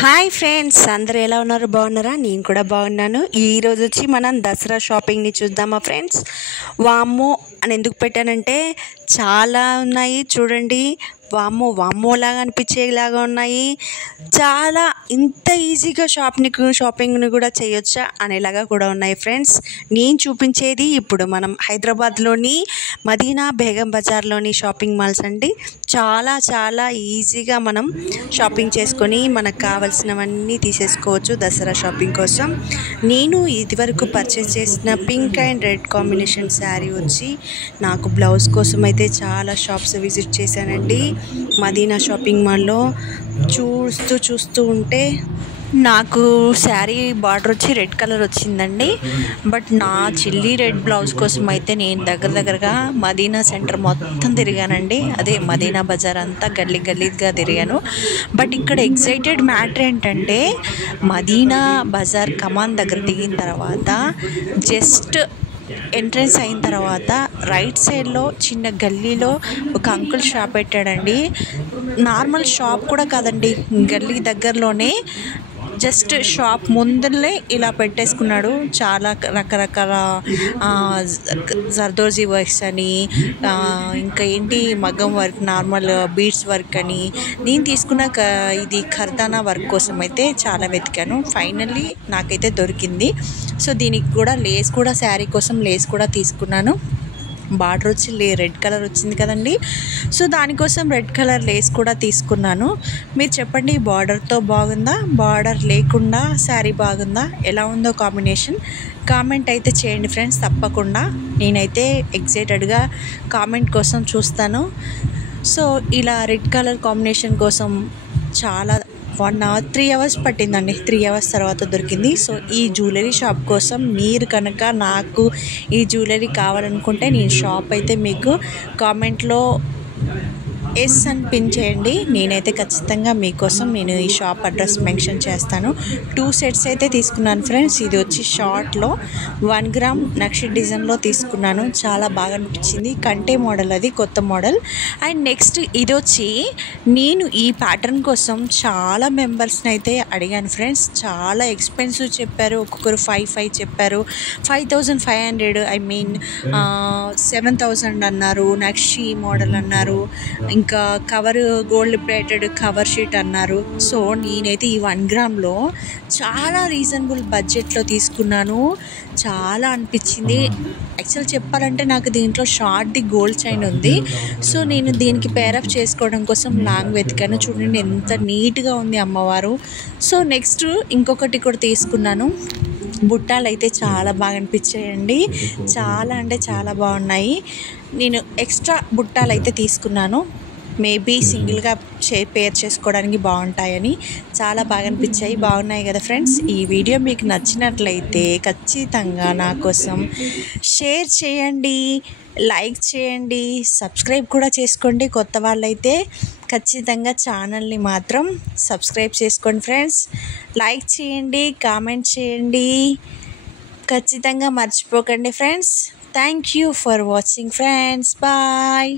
Hi friends, అందరూ ఎలా ఉన్నారు? బాగున్నారా? నేను కూడా బాగున్నాను. ఈరోజు వచ్చి మనం దసరా షాపింగ్ని చూద్దామా ఫ్రెండ్స్. వామ్మో అని ఎందుకు పెట్టానంటే చాలా ఉన్నాయి చూడండి. వామ్మో వామ్మోలాగా అనిపించేలాగా ఉన్నాయి. చాలా ఇంత ఈజీగా షాపింగ్ని కూడా చేయొచ్చా అనేలాగా కూడా ఉన్నాయి ఫ్రెండ్స్. నేను చూపించేది ఇప్పుడు మనం హైదరాబాద్లోని మదీనా బేగం బజార్లోని షాపింగ్ మాల్స్ అండి. చాలా చాలా ఈజీగా మనం షాపింగ్ చేసుకొని మనకు కావాల్సినవన్నీ తీసేసుకోవచ్చు దసరా షాపింగ్ కోసం. నేను ఇదివరకు పర్చేస్ చేసిన pink and red combination sari వచ్చి నాకు బ్లౌజ్ కోసం అయితే చాలా షాప్స్ విజిట్ చేశానండి మదీనా షాపింగ్ మాల్లో. చూస్తూ ఉంటే నాకు శారీ బార్డర్ వచ్చి రెడ్ కలర్ వచ్చిందండి. బట్ నా చిల్లీ రెడ్ బ్లౌజ్ కోసం అయితే నేను దగ్గరగా మదీనా సెంటర్ మొత్తం తిరిగానండి. అదే మదీనా బజార్ అంతా గల్లీగా తిరిగాను. బట్ ఇక్కడ ఎగ్జైటెడ్ మ్యాటర్ ఏంటంటే మదీనా బజార్ కమాన్ దగ్గర దిగిన తర్వాత జస్ట్ ఎంట్రన్స్ అయిన తర్వాత రైట్ సైడ్లో చిన్న గల్లీలో ఒక అంకుల్ షాప్ పెట్టాడండి. నార్మల్ షాప్ కూడా కాదండి, గల్లీ దగ్గరలోనే జస్ట్ షాప్ ముందరనే ఇలా పెట్టేసుకున్నాడు. చాలా రకరకాల జర్దోజీ వర్క్స్ అని, ఇంకా ఏంటి మగ్గం వర్క్, నార్మల్ బీడ్స్ వర్క్ అని. నేను తీసుకున్న ఇది ఖర్దానా వర్క్ కోసం అయితే చాలా వెతికాను. ఫైనల్లీ నాకైతే దొరికింది. సో దీనికి కూడా లేస్ కూడా, శారీ కోసం లేస్ కూడా తీసుకున్నాను. బార్డర్ వచ్చి రెడ్ కలర్ వచ్చింది కదండి. సో దానికోసం రెడ్ కలర్ లేస్ కూడా తీసుకున్నాను. మీరు చెప్పండి, బార్డర్తో బాగుందా, బార్డర్ లేకుండా శారీ బాగుందా, ఎలా ఉందో కాంబినేషన్ కామెంట్ అయితే చేయండి ఫ్రెండ్స్ తప్పకుండా. నేనైతే ఎగ్జైటెడ్గా కామెంట్ కోసం చూస్తాను. సో ఇలా రెడ్ కలర్ కాంబినేషన్ కోసం చాలా 1 hour 3 hours పట్టిందండి. 3 hours తర్వాత దొరికింది. సో ఈ జ్యువెలరీ షాప్ కోసం మీరు కనుక నాకు ఈ జ్యువెలరీ కావాలనుకుంటే నేను షాప్ అయితే మీకు కామెంట్లో ఎస్ అని పిన్ చేయండి. నేనైతే ఖచ్చితంగా మీకోసం నేను ఈ షాప్ అడ్రస్ మెన్షన్ చేస్తాను. 2 sets అయితే తీసుకున్నాను ఫ్రెండ్స్. ఇది వచ్చి షార్ట్లో 1 gram నక్షి డిజైన్లో తీసుకున్నాను. చాలా బాగా అనిపించింది. కంటే మోడల్, అది కొత్త మోడల్. అండ్ నెక్స్ట్ ఇది వచ్చి నేను ఈ ప్యాటర్న్ కోసం చాలా మెంబర్స్ని అయితే అడిగాను ఫ్రెండ్స్. చాలా ఎక్స్పెన్సివ్ చెప్పారు. ఒక్కొక్కరు 5 చెప్పారు, 5500, ఐ మీన్ 7000 అన్నారు. నక్షి మోడల్ అన్నారు, ఇంకా cover gold plated cover sheet అన్నారు. సో నేనైతే ఈ 1 gramలో చాలా రీజనబుల్ బడ్జెట్లో తీసుకున్నాను. చాలా అనిపించింది. యాక్చువల్ చెప్పాలంటే నాకు దీంట్లో షార్ట్ది గోల్డ్ చైన్ ఉంది. సో నేను దీనికి పేరప్ చేసుకోవడం కోసం లాంగ్ వెతికాను. చూడండి ఎంత నీట్గా ఉంది అమ్మవారు. సో నెక్స్ట్ ఇంకొకటి కూడా తీసుకున్నాను. బుట్టాలు అయితే చాలా బాగా అనిపించాయండి. చాలా అంటే చాలా బాగున్నాయి. నేను ఎక్స్ట్రా బుట్టాలు అయితే తీసుకున్నాను. మేబీ సింగిల్గా పేర్ చేసుకోవడానికి బాగుంటాయని. చాలా బాగా అనిపించాయి. బాగున్నాయి కదా ఫ్రెండ్స్. ఈ వీడియో మీకు నచ్చినట్లయితే ఖచ్చితంగా నా కోసం షేర్ చేయండి, లైక్ చేయండి, సబ్స్క్రైబ్ కూడా చేసుకోండి. కొత్త వాళ్ళైతే ఖచ్చితంగా ఛానల్ని మాత్రం సబ్స్క్రైబ్ చేసుకోండి ఫ్రెండ్స్. లైక్ చేయండి, కామెంట్ చేయండి, ఖచ్చితంగా మర్చిపోకండి friends. Thank you for watching friends. Bye.